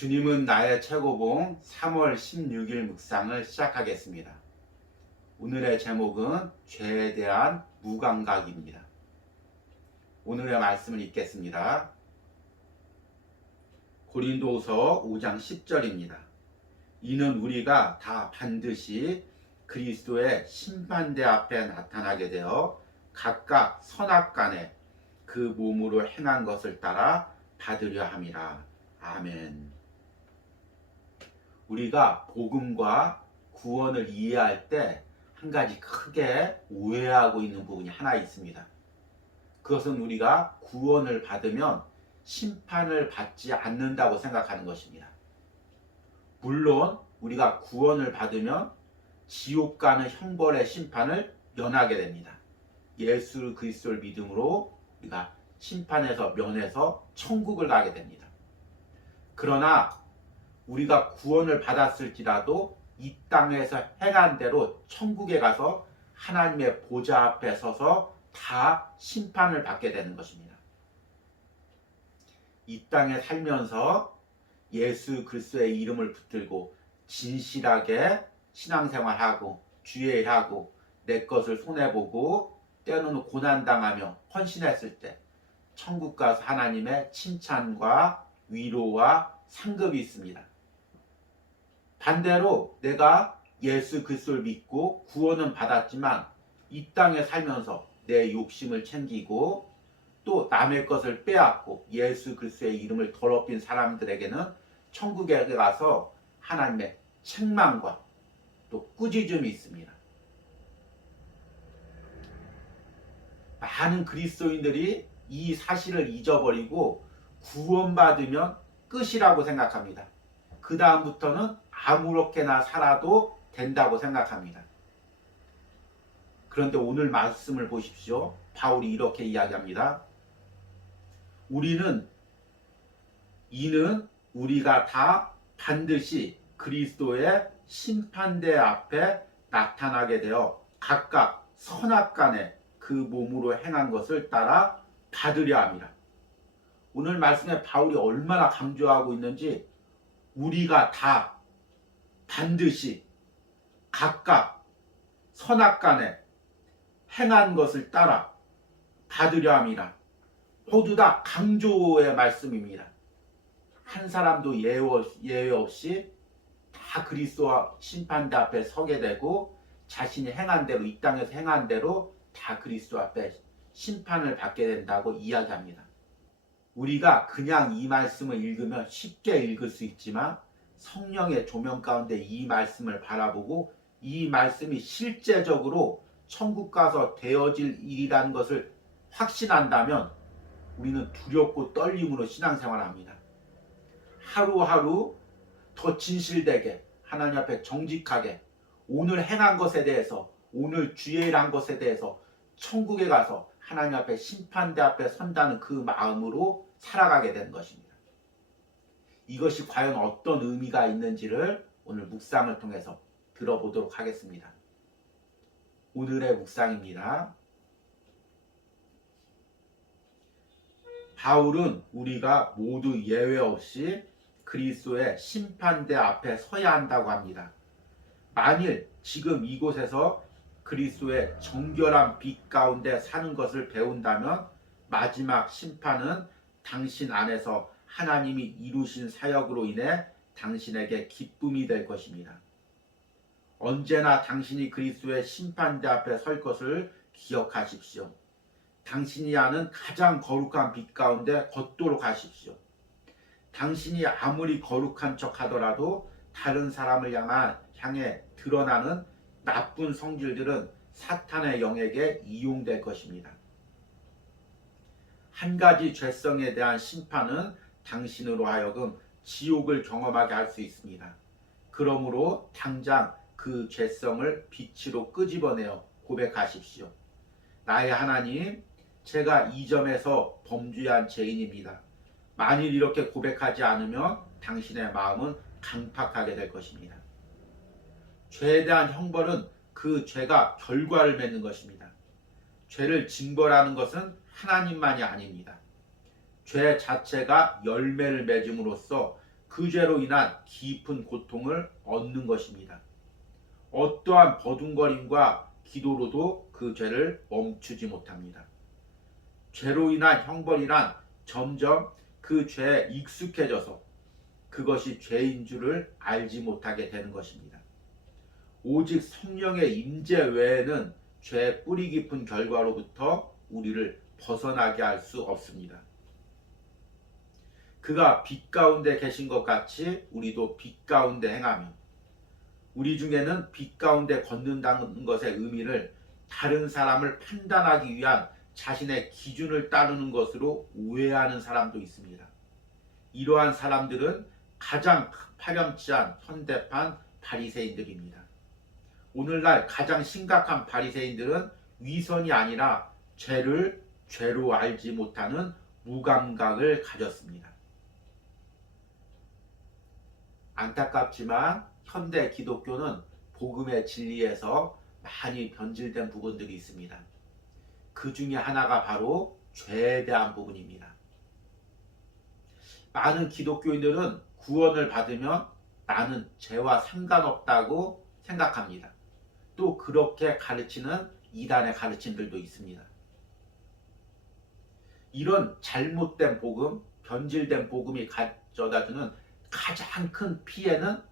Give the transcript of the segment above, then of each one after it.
주님은 나의 최고봉 3월 16일 묵상을 시작하겠습니다. 오늘의 제목은 죄에 대한 무감각입니다. 오늘의 말씀을 읽겠습니다. 고린도후서 5장 10절입니다. 이는 우리가 다 반드시 그리스도의 심판대 앞에 나타나게 되어 각각 선악간에 그 몸으로 행한 것을 따라 받으려 함이라. 아멘. 우리가 복음과 구원을 이해할 때 한 가지 크게 오해하고 있는 부분이 하나 있습니다. 그것은 우리가 구원을 받으면 심판을 받지 않는다고 생각하는 것입니다. 물론 우리가 구원을 받으면 지옥 가는 형벌의 심판을 면하게 됩니다. 예수 그리스도를 믿음으로 우리가 심판에서 면해서 천국을 가게 됩니다. 그러나 우리가 구원을 받았을지라도 이 땅에서 행한 대로 천국에 가서 하나님의 보좌 앞에 서서 다 심판을 받게 되는 것입니다. 이 땅에 살면서 예수 그리스도의 이름을 붙들고 진실하게 신앙생활하고 주의하고 내 것을 손해보고 때로는 고난당하며 헌신했을 때 천국 가서 하나님의 칭찬과 위로와 상급이 있습니다. 반대로 내가 예수 그리스도를 믿고 구원은 받았지만 이 땅에 살면서 내 욕심을 챙기고 또 남의 것을 빼앗고 예수 그리스도의 이름을 더럽힌 사람들에게는 천국에 가서 하나님의 책망과 또 꾸짖음이 있습니다. 많은 그리스도인들이 이 사실을 잊어버리고 구원받으면 끝이라고 생각합니다. 그 다음부터는 아무렇게나 살아도 된다고 생각합니다. 그런데 오늘 말씀을 보십시오. 바울이 이렇게 이야기합니다. 이는 우리가 다 반드시 그리스도의 심판대 앞에 나타나게 되어 각각 선악간에 그 몸으로 행한 것을 따라 받으려 함이라. 오늘 말씀에 바울이 얼마나 강조하고 있는지 우리가 다 반드시 각각 선악간에 행한 것을 따라 받으려 함이라. 모두 다 강조의 말씀입니다. 한 사람도 예외 없이 다 그리스도와 심판대 앞에 서게 되고 자신이 행한 대로 이 땅에서 행한 대로 다 그리스도 앞에 심판을 받게 된다고 이야기합니다. 우리가 그냥 이 말씀을 읽으면 쉽게 읽을 수 있지만 성령의 조명 가운데 이 말씀을 바라보고 이 말씀이 실제적으로 천국 가서 되어질 일이라는 것을 확신한다면 우리는 두렵고 떨림으로 신앙생활합니다. 하루하루 더 진실되게 하나님 앞에 정직하게 오늘 행한 것에 대해서 오늘 주일한 것에 대해서 천국에 가서 하나님 앞에 심판대 앞에 선다는 그 마음으로 살아가게 되는 것입니다. 이것이 과연 어떤 의미가 있는지를 오늘 묵상을 통해서 들어보도록 하겠습니다. 오늘의 묵상입니다. 바울은 우리가 모두 예외 없이 그리스도의 심판대 앞에 서야 한다고 합니다. 만일 지금 이곳에서 그리스도의 정결한 빛 가운데 사는 것을 배운다면 마지막 심판은 당신 안에서 하나님이 이루신 사역으로 인해 당신에게 기쁨이 될 것입니다. 언제나 당신이 그리스도의 심판대 앞에 설 것을 기억하십시오. 당신이 아는 가장 거룩한 빛 가운데 걷도록 하십시오. 당신이 아무리 거룩한 척 하더라도 다른 사람을 향해 드러나는 나쁜 성질들은 사탄의 영에게 이용될 것입니다. 한 가지 죄성에 대한 심판은 당신으로 하여금 지옥을 경험하게 할 수 있습니다. 그러므로 당장 그 죄성을 빛으로 끄집어내어 고백하십시오. 나의 하나님, 제가 이 점에서 범죄한 죄인입니다. 만일 이렇게 고백하지 않으면 당신의 마음은 강팍하게 될 것입니다. 죄에 대한 형벌은 그 죄가 결과를 맺는 것입니다. 죄를 징벌하는 것은 하나님만이 아닙니다. 죄 자체가 열매를 맺음으로써 그 죄로 인한 깊은 고통을 얻는 것입니다. 어떠한 버둥거림과 기도로도 그 죄를 멈추지 못합니다. 죄로 인한 형벌이란 점점 그 죄에 익숙해져서 그것이 죄인 줄을 알지 못하게 되는 것입니다. 오직 성령의 임재 외에는 죄의 뿌리 깊은 결과로부터 우리를 벗어나게 할 수 없습니다. 그가 빛 가운데 계신 것 같이 우리도 빛 가운데 행하며, 우리 중에는 빛 가운데 걷는다는 것의 의미를 다른 사람을 판단하기 위한 자신의 기준을 따르는 것으로 오해하는 사람도 있습니다. 이러한 사람들은 가장 파렴치한 현대판 바리새인들입니다. 오늘날 가장 심각한 바리새인들은 위선이 아니라 죄를 죄로 알지 못하는 무감각을 가졌습니다. 안타깝지만 현대 기독교는 복음의 진리에서 많이 변질된 부분들이 있습니다. 그 중에 하나가 바로 죄에 대한 부분입니다. 많은 기독교인들은 구원을 받으면 나는 죄와 상관없다고 생각합니다. 또 그렇게 가르치는 이단의 가르침들도 있습니다. 이런 잘못된 복음, 변질된 복음이 가져다주는 가장 큰 피해는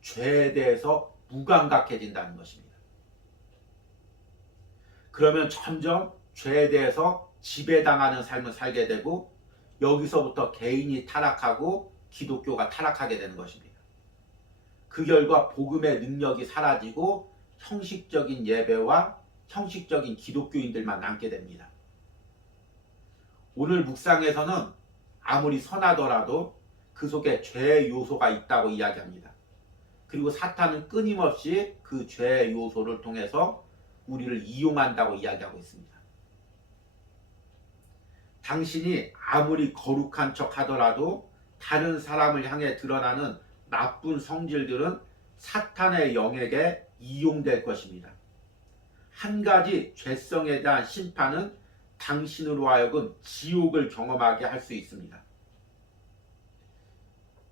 죄에 대해서 무감각해진다는 것입니다. 그러면 점점 죄에 대해서 지배당하는 삶을 살게 되고, 여기서부터 개인이 타락하고 기독교가 타락하게 되는 것입니다. 그 결과 복음의 능력이 사라지고 형식적인 예배와 형식적인 기독교인들만 남게 됩니다. 오늘 묵상에서는 아무리 선하더라도 그 속에 죄의 요소가 있다고 이야기합니다. 그리고 사탄은 끊임없이 그 죄의 요소를 통해서 우리를 이용한다고 이야기하고 있습니다. 당신이 아무리 거룩한 척 하더라도 다른 사람을 향해 드러나는 나쁜 성질들은 사탄의 영에게 이용될 것입니다. 한 가지 죄성에 대한 심판은 당신으로 하여금 지옥을 경험하게 할 수 있습니다.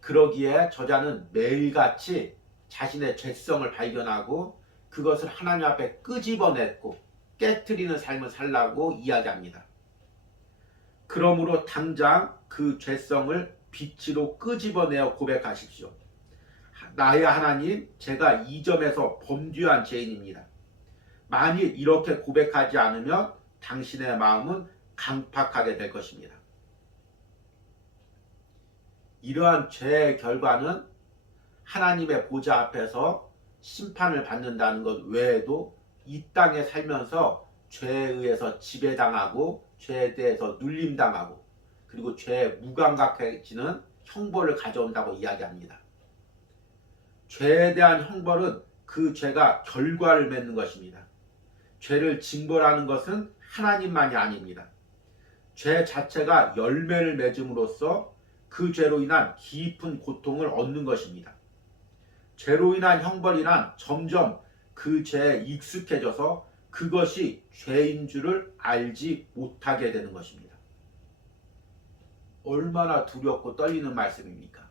그러기에 저자는 매일같이 자신의 죄성을 발견하고 그것을 하나님 앞에 끄집어냈고 깨트리는 삶을 살라고 이야기합니다. 그러므로 당장 그 죄성을 빛으로 끄집어내어 고백하십시오. 나의 하나님, 제가 이 점에서 범죄한 죄인입니다. 만일 이렇게 고백하지 않으면 당신의 마음은 강팍하게 될 것입니다. 이러한 죄의 결과는 하나님의 보좌 앞에서 심판을 받는다는 것 외에도 이 땅에 살면서 죄에 의해서 지배당하고 죄에 대해서 눌림당하고 그리고 죄에 무감각해지는 형벌을 가져온다고 이야기합니다. 죄에 대한 형벌은 그 죄가 결과를 맺는 것입니다. 죄를 징벌하는 것은 하나님만이 아닙니다. 죄 자체가 열매를 맺음으로써 그 죄로 인한 깊은 고통을 얻는 것입니다. 죄로 인한 형벌이란 점점 그 죄에 익숙해져서 그것이 죄인 줄을 알지 못하게 되는 것입니다. 얼마나 두렵고 떨리는 말씀입니까?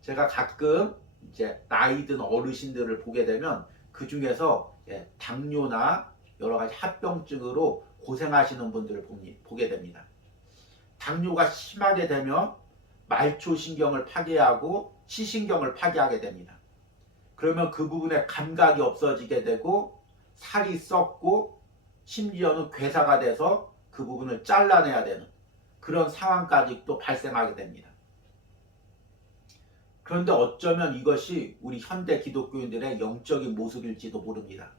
제가 가끔 이제 나이 든 어르신들을 보게 되면 그 중에서 당뇨나 여러 가지 합병증으로 고생하시는 분들을 보게 됩니다. 당뇨가 심하게 되면 말초신경을 파괴하고 시신경을 파괴하게 됩니다. 그러면 그 부분에 감각이 없어지게 되고 살이 썩고 심지어는 괴사가 돼서 그 부분을 잘라내야 되는 그런 상황까지 또 발생하게 됩니다. 그런데 어쩌면 이것이 우리 현대 기독교인들의 영적인 모습일지도 모릅니다.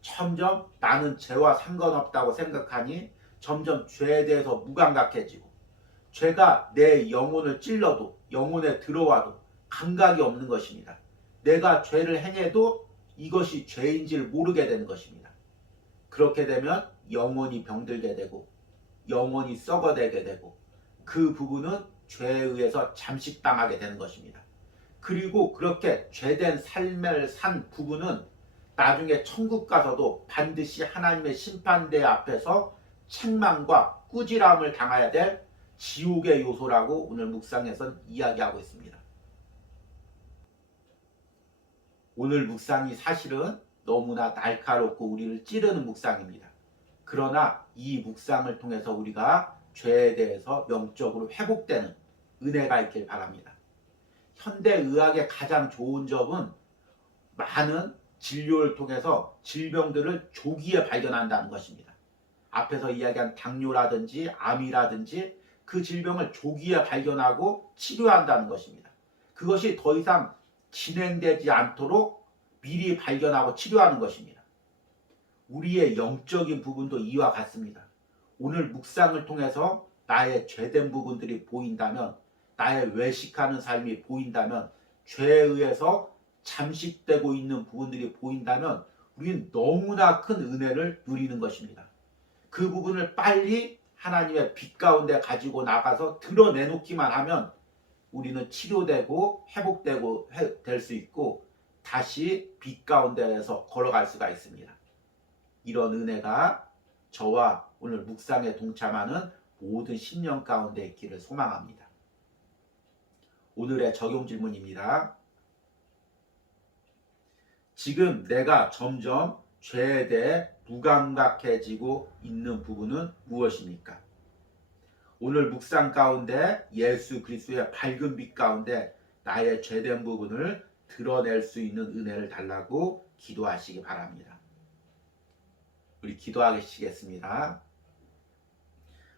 점점 나는 죄와 상관없다고 생각하니 점점 죄에 대해서 무감각해지고 죄가 내 영혼을 찔러도 영혼에 들어와도 감각이 없는 것입니다. 내가 죄를 행해도 이것이 죄인지를 모르게 되는 것입니다. 그렇게 되면 영혼이 병들게 되고 영혼이 썩어대게 되고 그 부분은 죄에 의해서 잠식당하게 되는 것입니다. 그리고 그렇게 죄된 삶을 산 부분은 나중에 천국 가서도 반드시 하나님의 심판대 앞에서 책망과 꾸지람을 당해야 될 지옥의 요소라고 오늘 묵상에선 이야기하고 있습니다. 오늘 묵상이 사실은 너무나 날카롭고 우리를 찌르는 묵상입니다. 그러나 이 묵상을 통해서 우리가 죄에 대해서 영적으로 회복되는 은혜가 있길 바랍니다. 현대의학의 가장 좋은 점은 많은 진료를 통해서 질병들을 조기에 발견한다는 것입니다. 앞에서 이야기한 당뇨라든지 암이라든지 그 질병을 조기에 발견하고 치료한다는 것입니다. 그것이 더 이상 진행되지 않도록 미리 발견하고 치료하는 것입니다. 우리의 영적인 부분도 이와 같습니다. 오늘 묵상을 통해서 나의 죄된 부분들이 보인다면, 나의 외식하는 삶이 보인다면, 죄에 의해서 잠식되고 있는 부분들이 보인다면 우리는 너무나 큰 은혜를 누리는 것입니다. 그 부분을 빨리 하나님의 빛 가운데 가지고 나가서 드러내놓기만 하면 우리는 치료되고 회복되고 될 수 있고 다시 빛 가운데에서 걸어갈 수가 있습니다. 이런 은혜가 저와 오늘 묵상에 동참하는 모든 신령 가운데 있기를 소망합니다. 오늘의 적용 질문입니다. 지금 내가 점점 죄에 대해 무감각해지고 있는 부분은 무엇입니까? 오늘 묵상 가운데 예수 그리스도의 밝은 빛 가운데 나의 죄된 부분을 드러낼 수 있는 은혜를 달라고 기도하시기 바랍니다. 우리 기도하시겠습니다.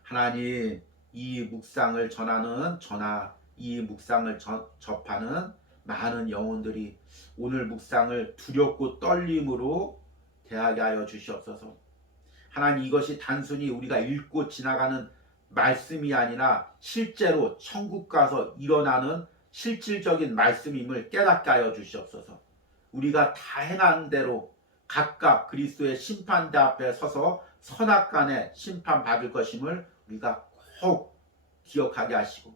하나님, 이 묵상을 전하는 저나 이 묵상을 접하는 많은 영혼들이 오늘 묵상을 두렵고 떨림으로 대하게 하여 주시옵소서. 하나님, 이것이 단순히 우리가 읽고 지나가는 말씀이 아니라 실제로 천국 가서 일어나는 실질적인 말씀임을 깨닫게 하여 주시옵소서. 우리가 다 행한 대로 각각 그리스도의 심판대 앞에 서서 선악간에 심판받을 것임을 우리가 꼭 기억하게 하시고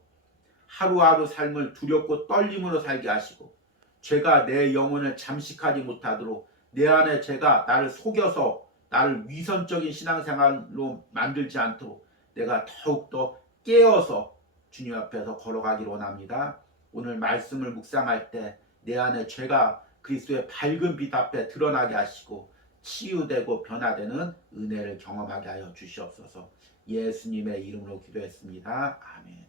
하루하루 삶을 두렵고 떨림으로 살게 하시고 죄가 내 영혼을 잠식하지 못하도록 내 안에 죄가 나를 속여서 나를 위선적인 신앙생활로 만들지 않도록 내가 더욱더 깨어서 주님 앞에서 걸어가기를 원합니다. 오늘 말씀을 묵상할 때 내 안에 죄가 그리스도의 밝은 빛 앞에 드러나게 하시고 치유되고 변화되는 은혜를 경험하게 하여 주시옵소서. 예수님의 이름으로 기도했습니다. 아멘.